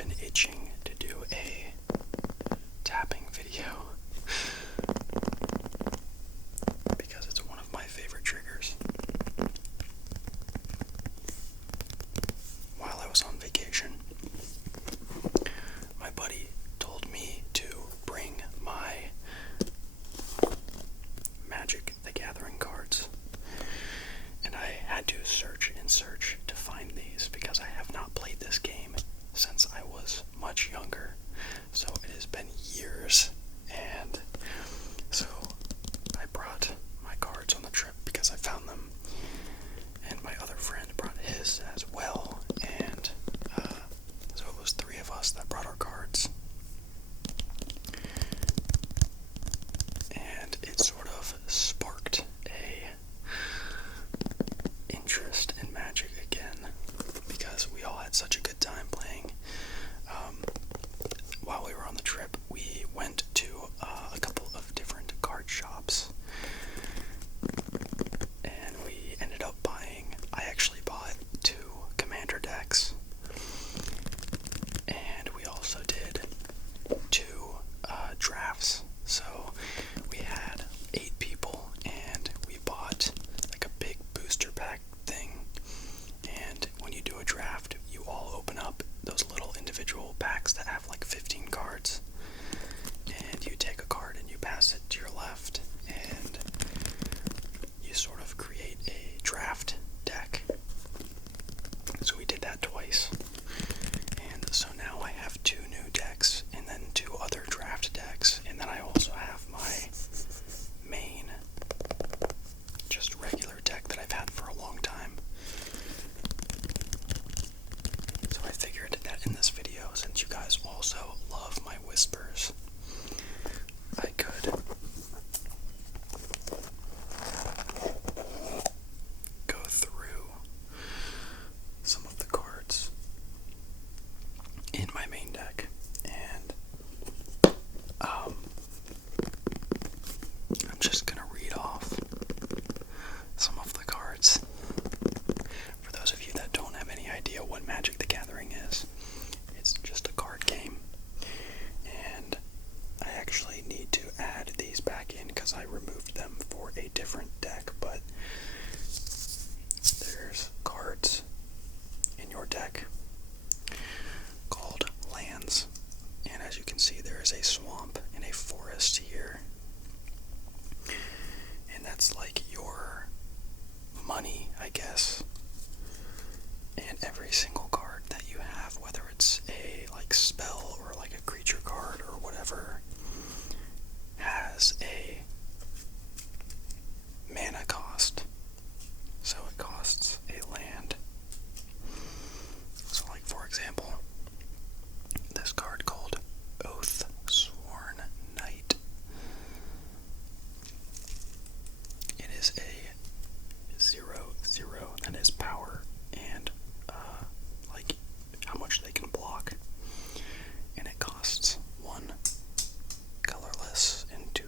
been itching to do a tapping video because it's one of my favorite triggers. While I was on vacation, my buddy told me to bring my Magic the Gathering cards, and I had to search and search to find these because I have not played this game since I was much younger, so it has been years. And so I brought my cards on the trip because I found them, and my other friend brought his as well, and so it was three of us that brought our cards. And it sort of sparked a interest in Magic again because we all had such a good time playing. While we were on the trip, we went to a couple of different card shops, and we ended up buying, I actually bought 2 Commander decks, and we also did 2 drafts. So we had 8 people, and we bought like a big booster pack thing, and when you do a draft, you all open up those little individual packs that have like 15 cards, and you take a card and you pass it to your left, and you sort of create a draft deck. So we did that twice, and so now I have 2 new decks and then 2 other draft decks, and then I also have my main just regular deck that I've had for a long time. So I figured that in this video, since you guys also love my whispers, I could go through some of the cards in my main deck, and I'm just gonna read off some of the cards. For those of you that don't have any idea what Magic the Gathering is, it's just a card game, and I actually need to add these back in because I removed them for a different deck, but there's cards in your deck called lands, and as you can see, there is a swamp and a forest here, and that's like your money, I guess. And every single card that you have, whether it's a like spell or like a creature card or whatever, has a mana cost. So it costs a land. So like for example, this card called Oath Sworn Knight. It is a 0/0 that is power and like how much they can block, and it costs 1 colorless and 2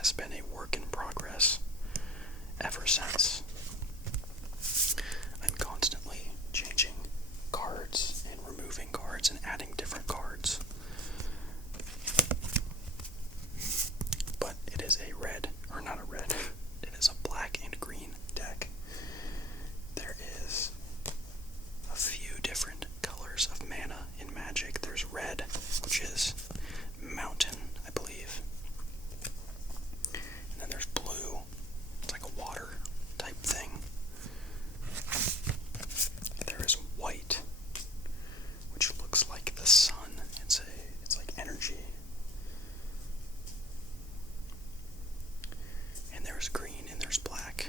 has been a work in progress ever since. I'm constantly changing cards and removing cards and adding different cards. But it is a red, or not a red, it is a black and green deck. There is a few different colors of mana in Magic. There's red, which is mountain, I believe. And then there's blue. It's like a water type thing. There is white, which looks like the sun. It's like energy. And there's green and there's black.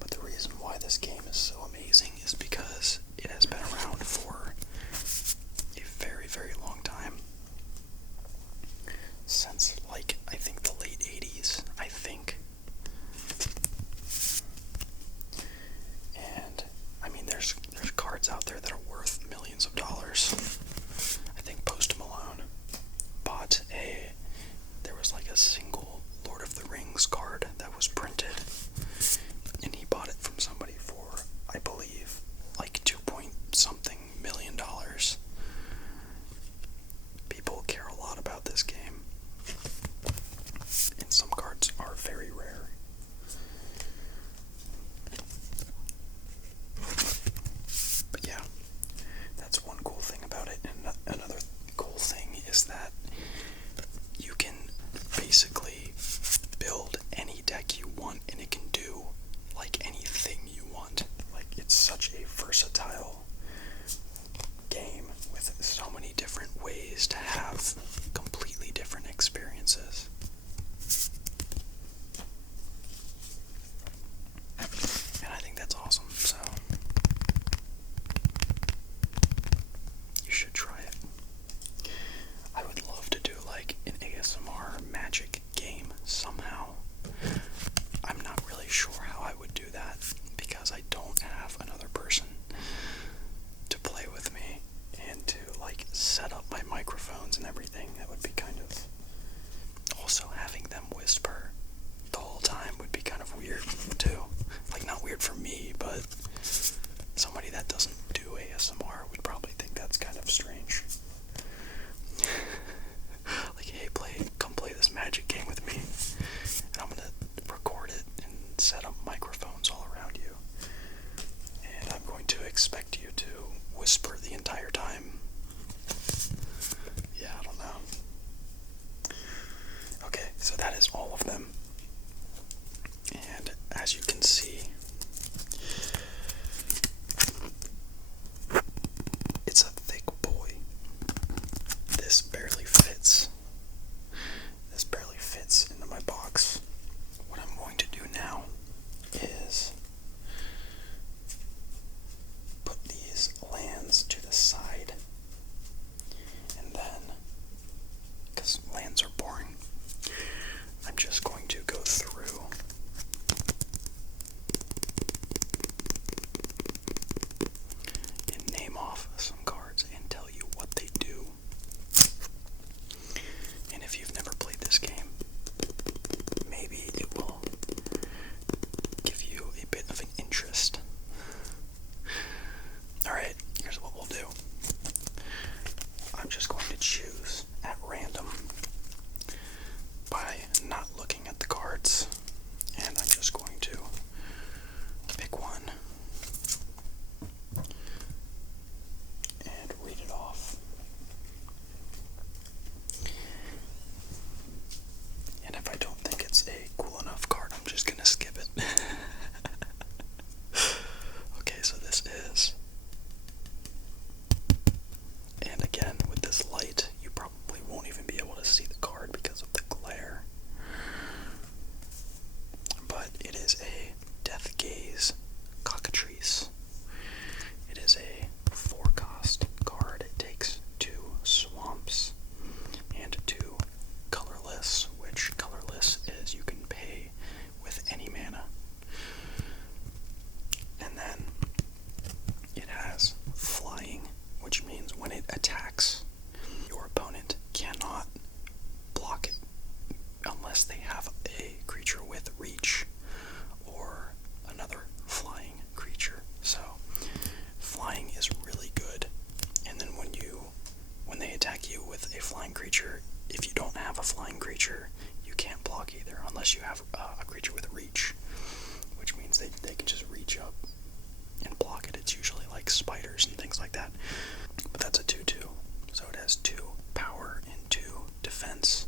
But the reason why this game is so amazing is because it has been around for a very, very long time. Since, like, I think the late 80s, I think. And, I mean, there's cards out there that are worth millions of dollars. I think Post Malone bought there was like a single Lord of the Rings card that was printed, and he bought it from somebody for, I believe, like $2-point-something million. People care a lot about this game, and some cards are very rare. But yeah, that's one cool thing about it, and another cool thing is that you can basically build any deck you want, and it can do like anything you want. Like, it's such a versatile game with so many different ways to have completely different experiences. And I think that's awesome, so you should try it. I would love to do like an ASMR Magic game somehow. I'm not really sure how I would do that because I don't have another person to play with me and to like set up my microphones and everything. That would be kind of... Also, having them whisper the whole time would be kind of weird too. Like, not weird for me, but somebody that doesn't do ASMR would probably think that's kind of strange. Like, hey, come play this Magic game with me, and I'm gonna record it and set up microphones all around you, and I'm going to expect you to whisper the entire time. Yeah, I don't know. Okay, so that is all of them, and as you can see, it's a thick boy. This barely fits. This barely fits into my box. What I'm going to do now is put these lands to the side, and then, because lands are boring, I'm just going to go through and name off some cards and tell you what they do. And if you've never played this game, maybe it will give you a bit of an interest. Alright, here's what we'll do. I'm just going to choose at random by not looking at the cards, and I'm just going to pick one and read it off. And if I don't think it's a cool enough card, I'm just gonna skip it. Okay, so this is... And again, with this light, you probably won't even be able to see the card because of the glare. But it is a Death Gaze Cockatrice. It is a 4-cost card. It takes 2 swamps and 2 colorless, which colorless is you can pay with any mana. And then it has flying, which means when it attacks, your opponent cannot creature, if you don't have a flying creature, you can't block either, unless you have a creature with reach, which means they can just reach up and block it. It's usually like spiders and things like that. But that's a 2/2, so it has 2 power and 2 defense,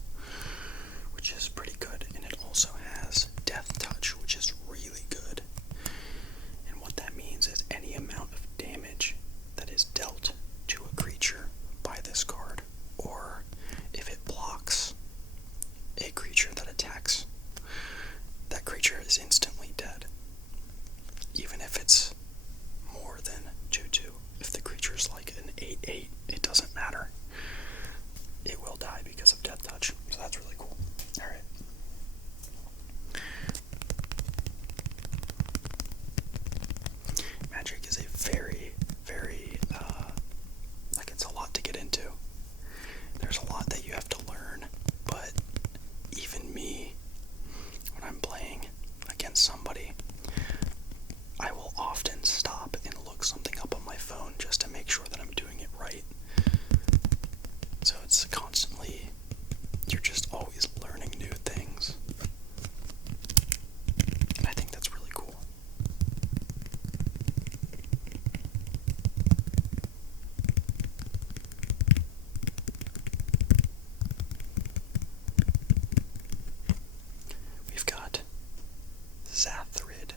which is pretty good. And it also has Death Touch, which is really good. And what that means is any amount of damage that is dealt to a creature by this card, or if it blocks a creature that attacks, that creature is instantly dead. Even if it's more than 2/2. If the creature's like an 8/8, it doesn't matter. It will die because of Death Touch. So that's really cool. Alright. Magic is a very, very, like, it's a lot to get into. There's a lot that you have to learn, but even me, when I'm playing against somebody, I will often stop and look something up on my phone just to make sure that I'm doing it right. So it's constantly, you're just always learning new things. And I think that's really cool. We've got Zathrid.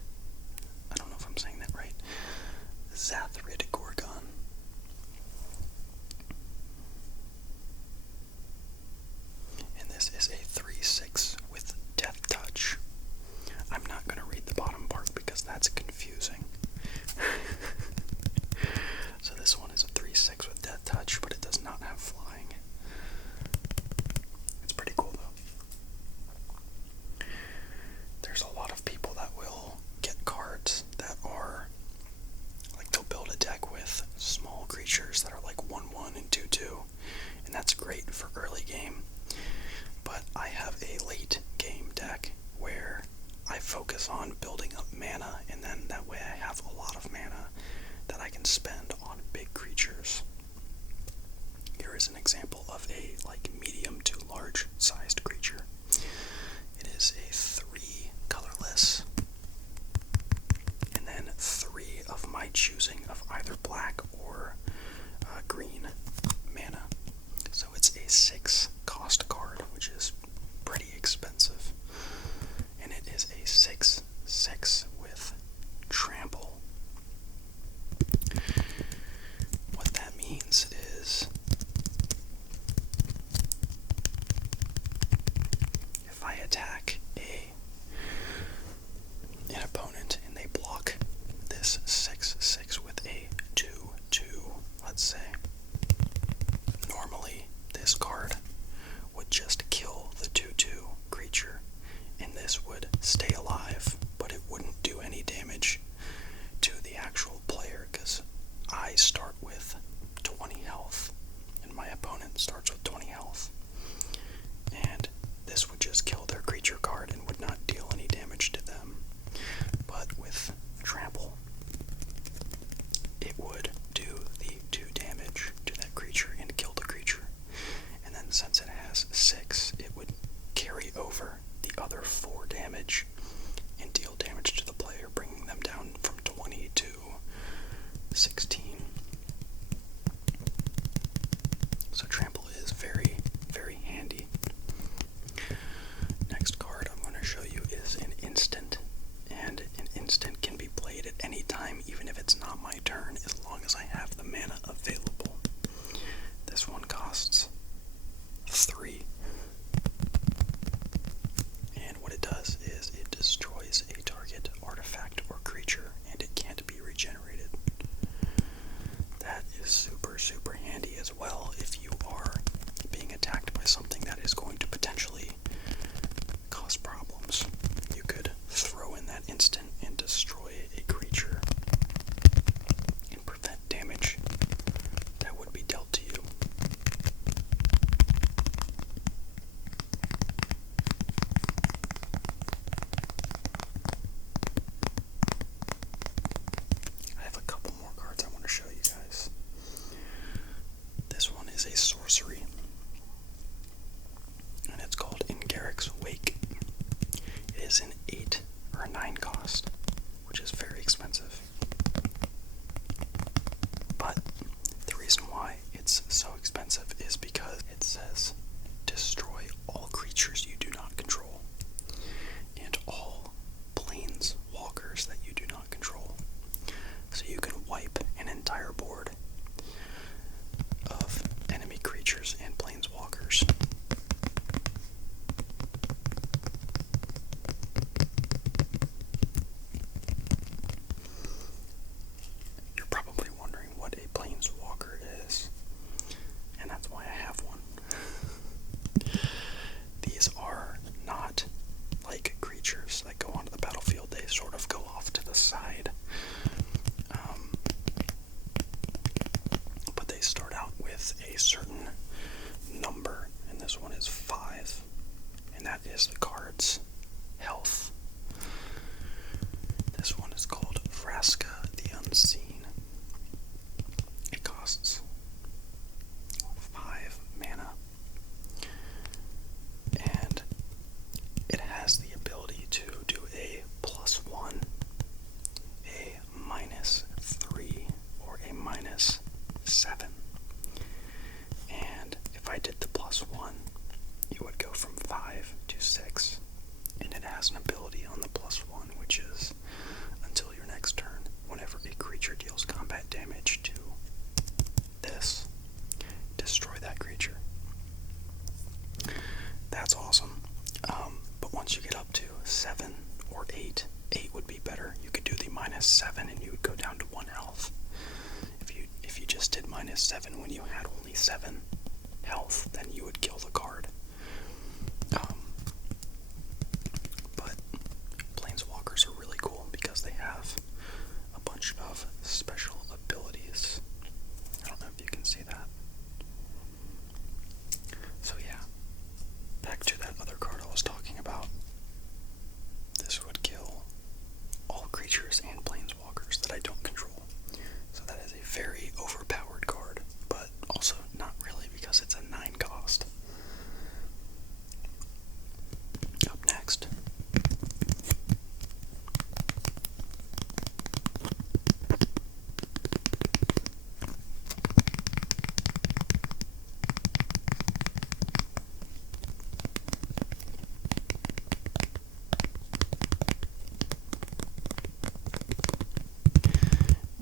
I don't know if I'm saying that right. Zathrid Gorgon. And this is a 3/6 with Death Touch. I'm not going to read the bottom part because that's confusing. So this one is a 3/6 with Death Touch, but it does not have flying. It's pretty cool though. There's a lot of people that will get cards that are, like, they'll build a deck with small creatures that are like 1/1 and 2/2, and that's great for early game. But I have a late game deck where I focus on building up mana, and then that way I have a lot of mana that I can spend on big creatures. Here is an example of a like medium to large sized creature. It is a 3 colorless, and then 3 of my choosing of either black or green mana. So it's a 6 cost card, which is pretty expensive. And it is a 6/6 with trample. What that means is, if I attack an opponent and they block this 6/6 with a 2/2, let's say, normally this card would just kill the 2/2 creature, and this would stay alive, but it wouldn't do any damage to the actual player, because I start with 20 health and my opponent starts with 20 health, and this would just kill their creature card and would not deal any damage to them. But with trample, it would do the 2 damage to that creature and kill the creature, and then since it has 6, it would carry over the other 4 damage and deal damage to the player, bringing them down from 20 to 16. So trample is very, very handy. Next card I'm going to show you is an instant, and an instant can be played at any time, even if it's not my turn, as long as I have the mana available. This one costs 3. And what it does is it destroys a target artifact or creature, and it can't be regenerated. That is super, super handy as well if you are being attacked by something that is going to potentially cause problems. You could throw in that instant and destroy a creature and prevent damage that would be dealt to you. I have a couple more cards I want to show you guys. This one is a sorcery. a 9 cost, which is very expensive. But the reason why it's so expensive is because it says destroy all creatures you do not control and all planeswalkers that you do not control. So you can wipe an entire board of enemy creatures and planeswalkers. You're probably wondering what a planeswalker is, and that's why I have one. These are not like creatures that go onto the battlefield. They sort of go off to the side. But they start out with a certain number, and this one is 5, and that is the card's health. This one is called Vraska the Unseen. It costs 5 mana, and it has the ability to do a +1, a -3, or a -7. And if I did the +1, you would go from 5 to 6. And it has an ability on the +1, which is until your next turn, whenever a creature deals combat damage to this, destroy that creature. That's awesome. But once you get up to 7 or 8, 8 would be better. You could do the -7 and you would go down to 1 health. If you just did -7 when you had only 7 health, then you would kill the card. But planeswalkers are really cool because they have a bunch of special abilities. I don't know if you can see that. So yeah, back to that other card I was talking about. This would kill all creatures and planeswalkers that I don't control. So that is a very overpowered card, but also not really because it's a 9 cost. Up next,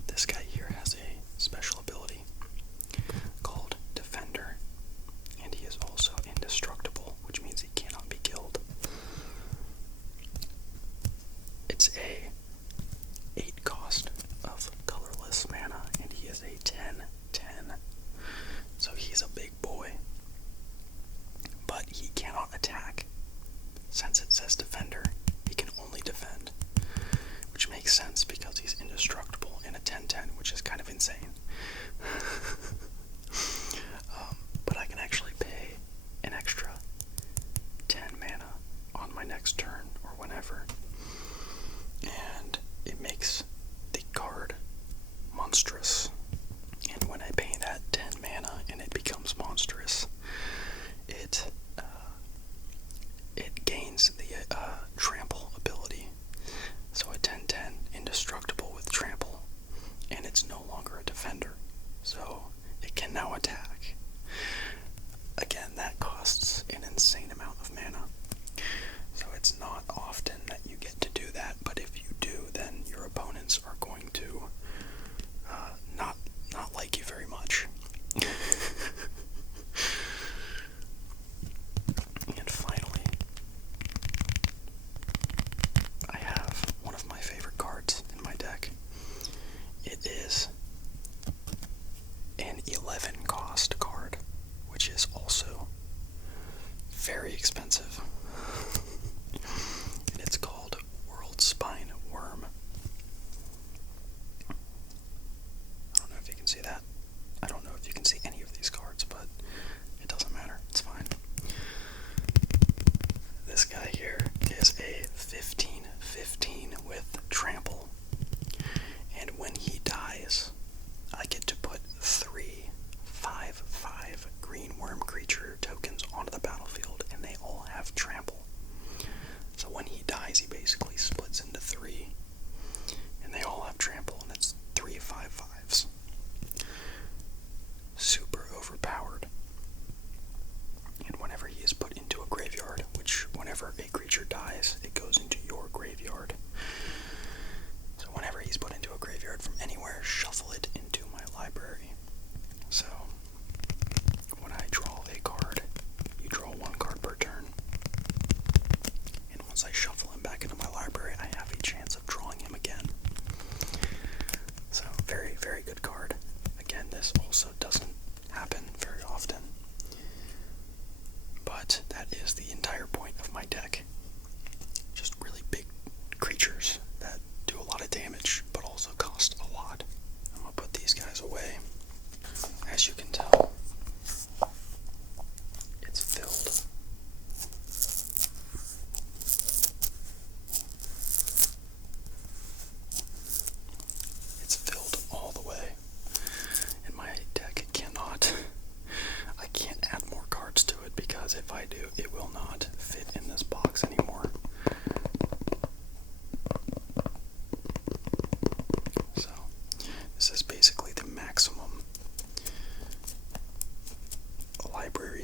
this guy here has a special ability called Defender, and he is also indestructible, which means he cannot be killed. It's a 8 cost of colorless mana, and he is a 10/10. So he's a big boy, but he cannot attack. Since it says Defender, he can only defend, which makes sense because he's indestructible in a 10/10, which is kind of insane. But I can actually pay an extra 10 mana on my next turn or whenever, and it makes the card monstrous. And when I pay that 10 mana and it becomes monstrous, it gains the trample ability. So a 10/10 indestructible with trample, and it's no longer a defender, so it can now attack. Again, that costs an insane amount of mana, so it's not often that you get to do that, but if you do, then your opponents are going to not like you very much. And finally, I have one of my favorite cards in my deck. It is an 11 cost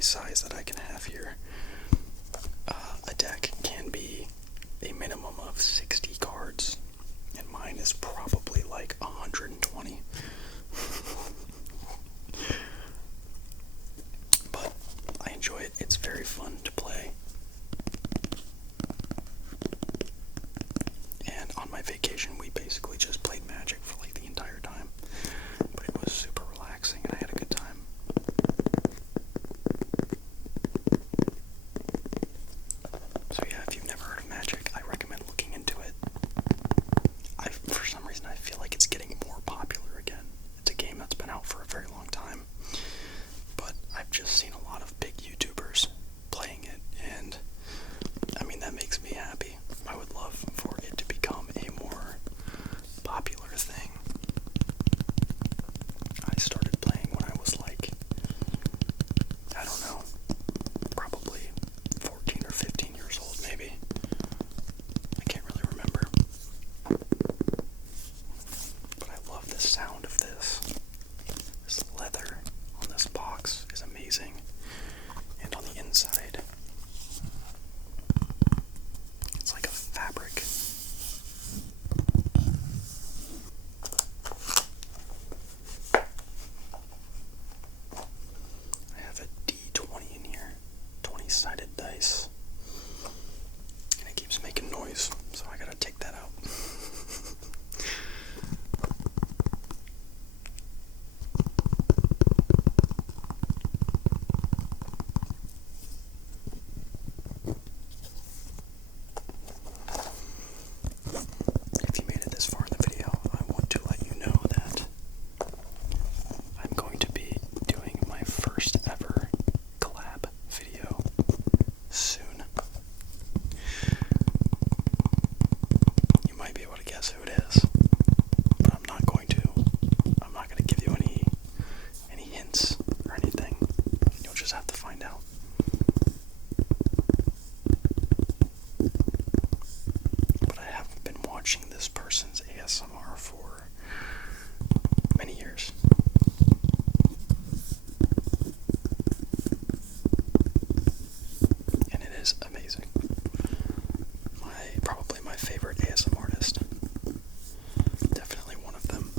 size that I can have here. A deck can be a minimum of 60 cards, and mine is probably like 120. But I enjoy it. It's very fun to play. And on my vacation, we basically just played Magic for like the entire time. But it was super relaxing, and I had a good time. So yeah, if you've never heard of Magic, I recommend looking into it. For some reason, I feel like it's getting more popular again. It's a game that's been out for a very long time. But I've just seen a lot of big YouTubers playing it, and I mean, that makes me happy. I would love for it to become a more popular thing. I started playing when I was like, I don't know, probably 14 or 15 years old, maybe. I can't really remember. But I love the sound of this. This leather on this box is amazing. And on the inside, it's like a fabric. I have a D20 in here, 20-sided dice. And it keeps making noise, so I gotta take that out. If you made it this far in the video, I want to let you know that I'm going to be doing my first ever collab video soon. You might be able to guess who it is, but I'm not going to give you any hints or anything. You'll just have to find out. But I have been watching this person's ASMR for many years. And it is amazing. Probably my favorite ASMR artist. Definitely one of them.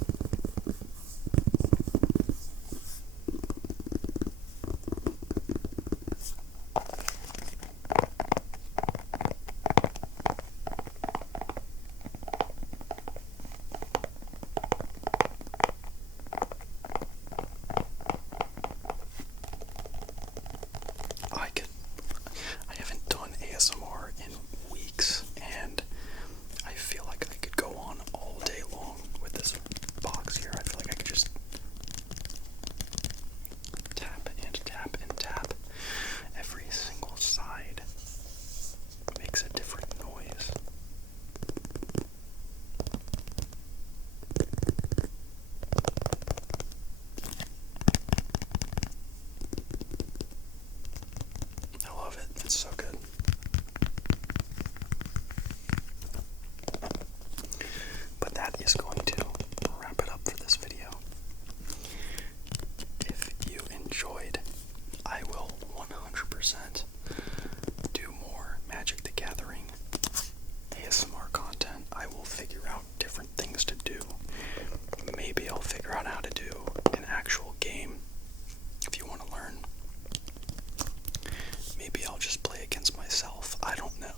I haven't done ASMR in weeks, and I feel like I could go on all day long with this box here. I feel like I could just tap and tap and tap. Every single side makes a different noise. I love it. It's so good. But that is going to wrap it up for this video. If you enjoyed, I will 100% do more Magic the Gathering ASMR content. I will figure out different things to do. Maybe I'll figure out how to do an actual game if you want to learn. Maybe I'll just play against myself. I don't know.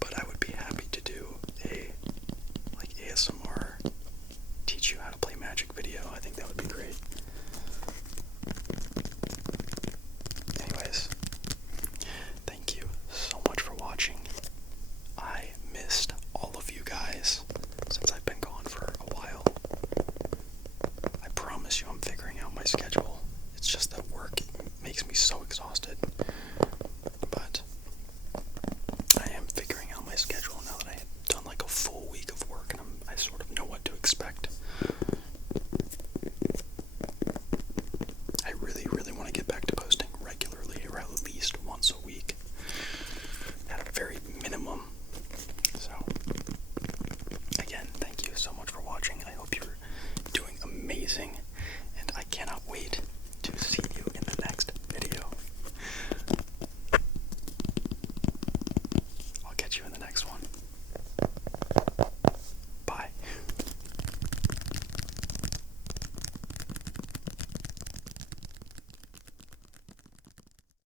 But I would be happy to do a ASMR teach you how to play Magic video. I think that would be great. Anyways, thank you so much for watching. I missed all of you guys since I've been gone for a while. I promise you I'm figuring out my schedule. It's just that work makes me so exhausted. But I am figuring out my schedule now that I have done like a full week of work, and I sort of know what to expect. I really, really want to get back to posting regularly, or at least once a week, at a very minimum. So, again, thank you so much for watching. I hope you're doing amazing.